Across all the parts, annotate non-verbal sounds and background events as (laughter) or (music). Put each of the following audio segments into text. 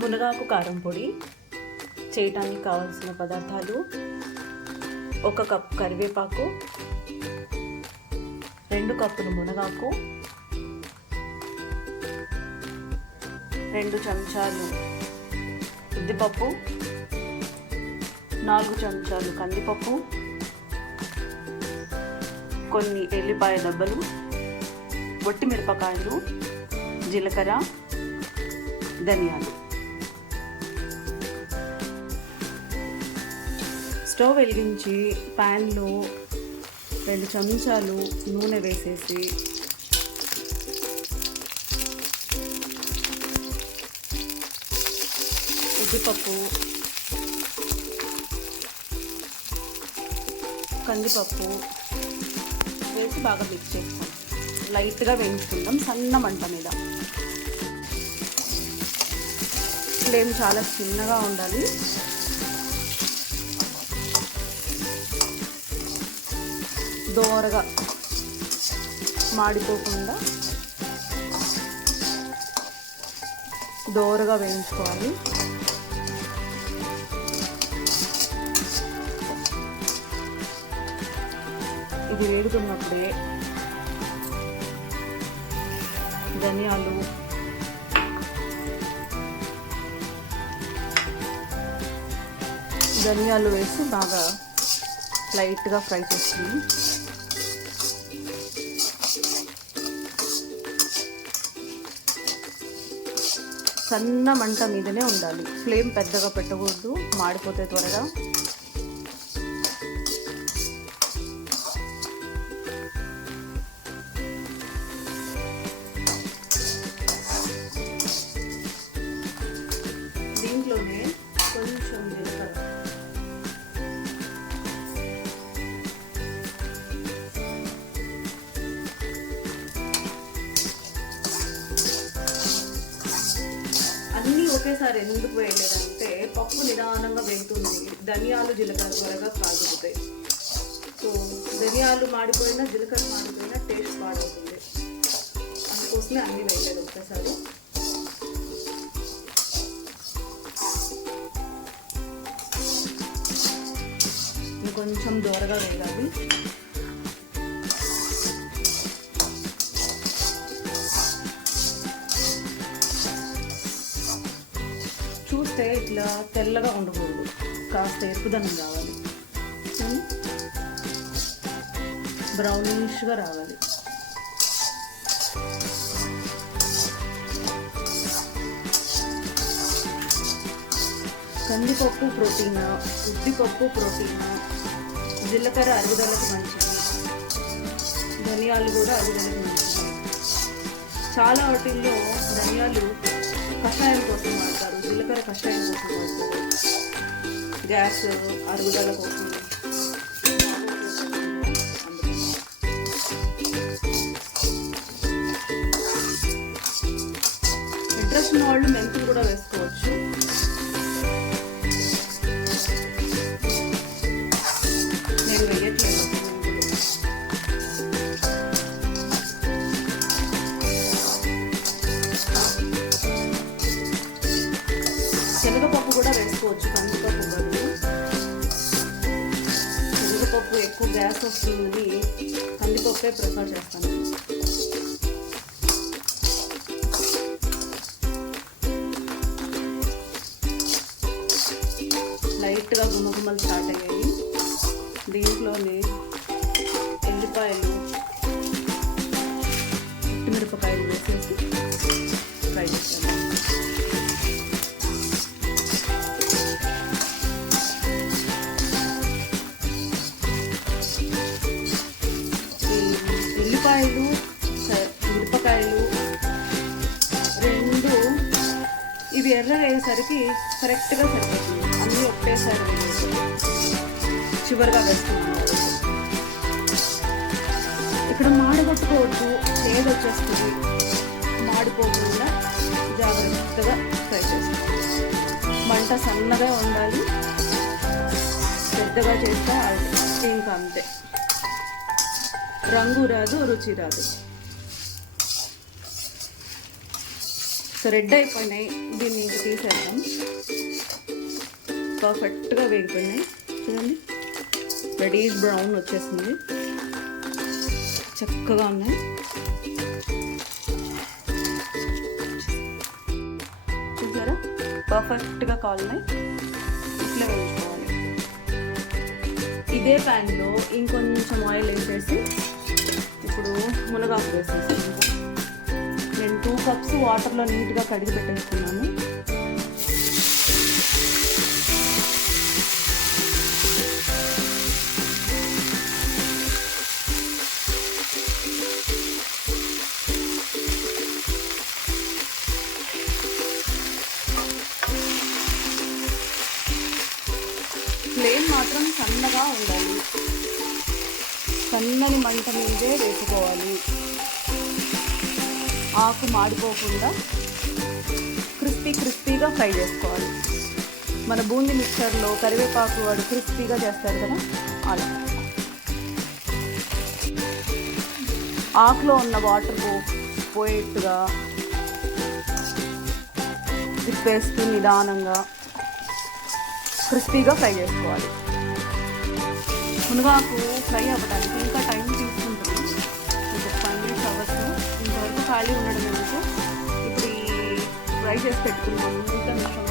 మునగాకు కారం పొడి చేయటానికి కావలసిన పదార్థాలు ఒక కప్ కరివేపాకు రెండు కప్పులు మునగాకు రెండు చెంచాలు ఉద్దిపప్పు నాలుగు చెంచాలు కందిపప్పు కొన్ని ఎల్లిపాయ దెబ్బలు ఒట్టి మిరపకాయలు జీలకర్ర ధనియాలు. స్టవ్ వెలిగించి ప్యాన్లో రెండు చెంచాలు నూనె వేసేసి ఉద్దిపప్పు కందిపప్పు వేసి బాగా మిక్స్ చేస్తాం. లైట్గా వేయించుకుందాం సన్న మంట మీద. ఫ్లేమ్ చాలా చిన్నగా ఉండాలి. దోరగా మాడిపోకుండా దోరగా వేయించుకోవాలి. ఇది వేడుకున్నప్పుడే ధనియాలు ధనియాలు వేసి బాగా లైట్గా ఫ్రై చేస్తుంది సన్న మంట మీదనే ఉండాలి. ఫ్లేమ్ పెద్దగా పెట్టకూడదు. మాడిపోతే త్వరగా. ఒకేసారి ఎందుకు వేయలేదంటే పప్పు నిదానంగా వేగుతుంది. ధనియాలు జీలకర్ర త్వరగా కాగుతాయి. సో ధనియాలు మాడిపోయినా జీలకర్ర మాడిపోయినా టేస్ట్ పాడవుతుంది. అందుకోసమే అన్నీ వేయలేదు ఒక్కసారి. కొంచెం దూరగా వేయాలి చూస్తే ఇట్లా తెల్లగా ఉండకూడదు. కాస్త ఎరుపుదనం రావాలి బ్రౌనిష్గా రావాలి. కందిపప్పు ప్రోటీన్? ఉద్దిపప్పు ప్రోటీన్? జీలకర్ర అరుగుదలకు మంచిది. ధనియాలు కూడా అరుగుదలకు మంచిది. చాలా వాటిల్లో ధనియాలు కషాయం కోసం వాడతారు. జీలకర్ర కషాయం కోసం వాడతారు. గ్యాస్ అరుగుదల కోసం. ఇంట్రెస్ట్ ఉన్న వాళ్ళు మెంతులు కూడా వేసుకోవచ్చు. ఎక్కువ గ్యాస్ వస్తుంది. కందిపప్పే ప్రిఫర్ చేస్తాను. కరెక్ట్గా సరిపోతుంది. అన్నీ ఒకటేసారి చివరిగా వేస్తున్నాను. ఇక్కడ మాడగొట్టుకోవద్దు లేదు వచ్చేస్తుంది. మాడిపోకుండా జాగ్రత్తగా ఫ్రై చేసుకోవాలి మంట సన్నగా ఉండాలి. పెద్దగా చేస్తే ఇంకా అంతే. రంగు రాదు రుచి రాదు. సో రెడ్ అయిపోయినాయి. దీన్ని ఇంక తీసేద్దాం. పర్ఫెక్ట్గా వేగిపోయినాయి. చూడండి. రెడీ బ్రౌన్ వచ్చేసింది. చక్కగా ఉన్నాయి. చూసారా? పర్ఫెక్ట్గా కాలినాయి. ఇట్లా వేయించుకోవాలి ఇదే ప్యాన్లో ఇంకొంచెం ఆయిల్ వేసేసి ఇప్పుడు మునగాకు వేసేసి కప్స్ వాటర్లో నీట్గా కడిగి పెట్టేసుకున్నాను. ఫ్లేమ్ మాత్రం సన్నగా ఉండాలి. సన్నని మంట మీదే వేసుకోవాలి. ఆకు మాడిపోకుండా క్రిస్పీ క్రిస్పీగా ఫ్రై చేసుకోవాలి. మన బూంది మిక్చర్లో కరివేపాకు వాడు క్రిస్పీగా చేస్తారు కదా అలా. ఆకులో ఉన్న వాటర్ పో పోయేట్టుగా తిప్పేస్తూ నిదానంగా క్రిస్పీగా ఫ్రై చేసుకోవాలి. మునగాకు ఫ్రై అవ్వడానికి ఇంకా టైం ఖాళీ ఉండడం ఎందుకు? ఇప్పుడు ఈ ఫ్రై చేసి పెట్టుకున్నాం ఇంత మిశ్రమం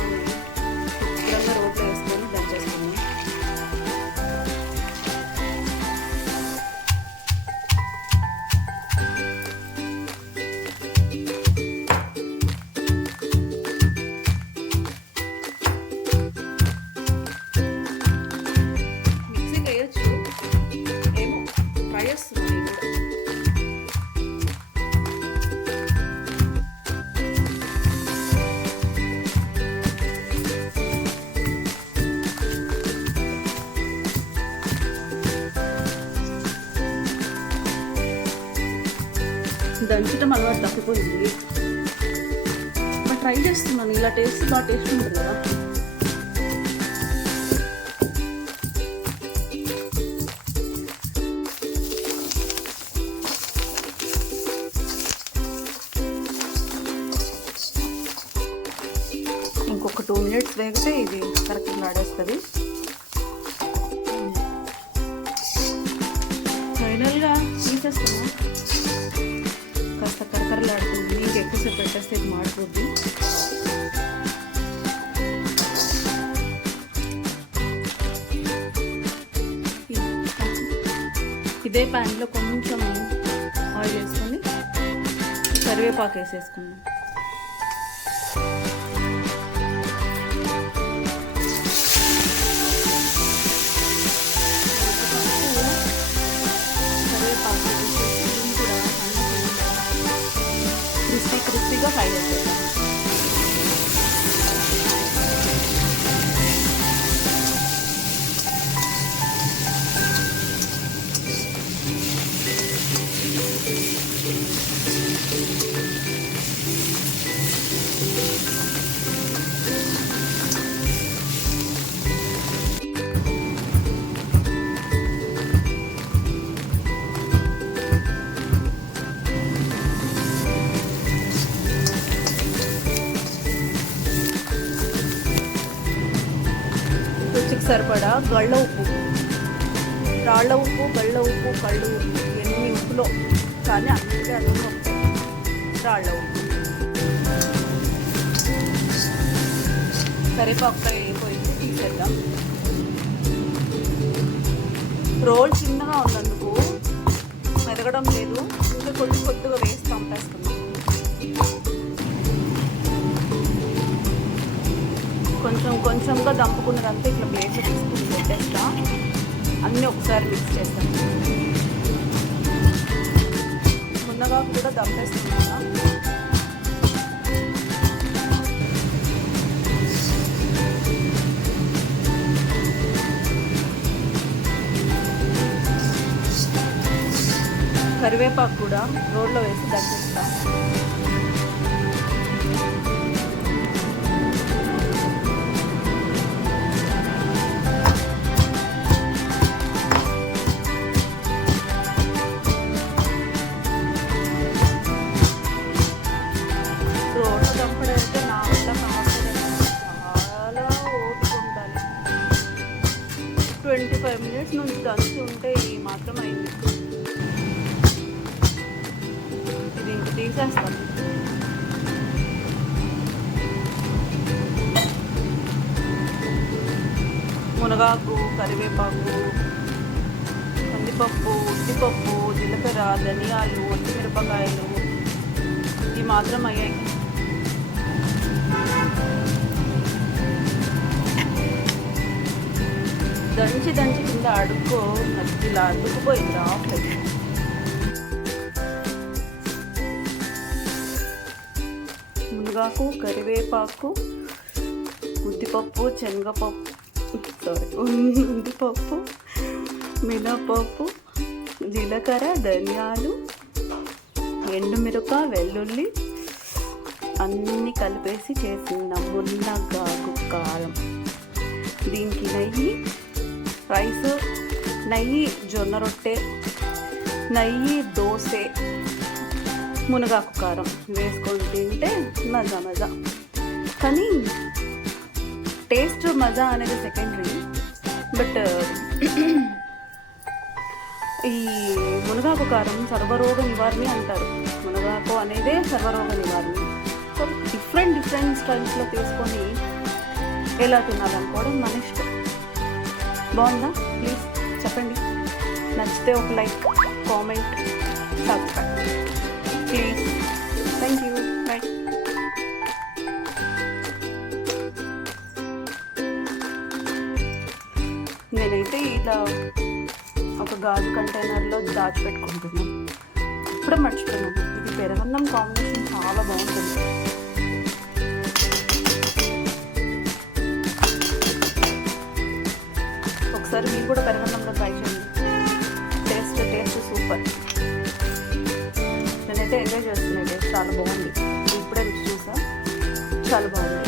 దంచడం అలవాటు తప్పిపోయింది. బట్ ట్రై చేస్తున్నాను ఇలా టేస్ట్ బాగా టేస్ట్ ఉంటుంది కదా. ఇంకొక టూ మినిట్స్ వేగితే ఇది కరెక్ట్గా ఆడేస్తుంది ఫైనల్గా తీసేస్తాను కాస్త కరకరలాడుతుంది ఇంకా ఎక్కువసేపు పెట్టేస్తే ఇది మాడిపోద్ది. ఇదే ప్యాన్లో కొంచెం ఆయిల్ వేసుకొని కరివేపాకు వేసేసుకుందాం. క్రిస్పీ క్రిస్పీగా ఫ్రై చేసేద్దాం సరిపడా గళ్ళ ఉప్పు. రాళ్ళ ఉప్పు గళ్ళ ఉప్పు కళ్ళు ఉప్పు ఎన్ని ఉప్పులో కానీ అన్నిటికీ అది ఒకటే రాళ్ళ ఉప్పు. కరివేపాకు అయిపోయింది తీసేద్దాం. రోల్ చిన్నగా ఉన్నందుకు మెదగడం లేదు. ఇంకా కొద్ది కొద్దిగా వేస్తాం పంపేస్తున్నాం కొంచెం కొంచెంగా దంపుకున్నదంతా ఇట్లా ప్లేట్లో తీసుకుని పెట్టేస్తా అన్నీ ఒకసారి మిక్స్ చేస్తాం మున్నగా కూడా దంపేస్తున్నా కరివేపాకు కూడా రోడ్లో వేసి దగ్గర ఇది మునగాకు కరివేపాకు కందిపప్పు ఉద్దిపప్పు జీలకర్ర ధనియాలు మిరపకాయలు ఇవి మాత్రం అయ్యాయి. దంచి దంచి కింద అడుక్కో నచ్చిలా ఇలా అడుక్కుపోయింది రావట్లేదు మునగాకు కరివేపాకు ఉద్దిపప్పు శనగపప్పు సారీ ఉద్దిపప్పు మినపప్పు జీలకర్ర ధనియాలు ఎండుమిరప వెల్లుల్లి అన్నీ కలిపేసి చేసిన మున్నగాకు కారం. దీనికి నెయ్యి రైస్ నెయ్యి జొన్న రొట్టె నెయ్యి దోశ మునగాకు కారం వేసుకొని తింటే మజా మజా. కానీ టేస్ట్ మజా అనేది సెకండరీ బట్ (clears throat) ఈ మునగాకు కారం సర్వరోగ నివారణి అంటారు. మునగాకు అనేదే సర్వరోగ నివారణ. సో డిఫరెంట్ డిఫరెంట్ స్టైల్స్లో తీసుకొని ఎలా తినాలనుకోవడం మన ఇష్టం. బాగుందా? ప్లీజ్ చెప్పండి. నచ్చితే ఒక like comment subscribe please thank you bye నేనైతే ఇలా ఒక గాజు కంటైనర్లో దాచిపెట్టుకుంటున్నాను ఇప్పుడే మర్చిపోయాను. ఇది పెరగన్నం కాంబినేషన్ చాలా బాగుంటుంది. ఒకసారి మీరు కూడా పెరగన్నం నేనైతే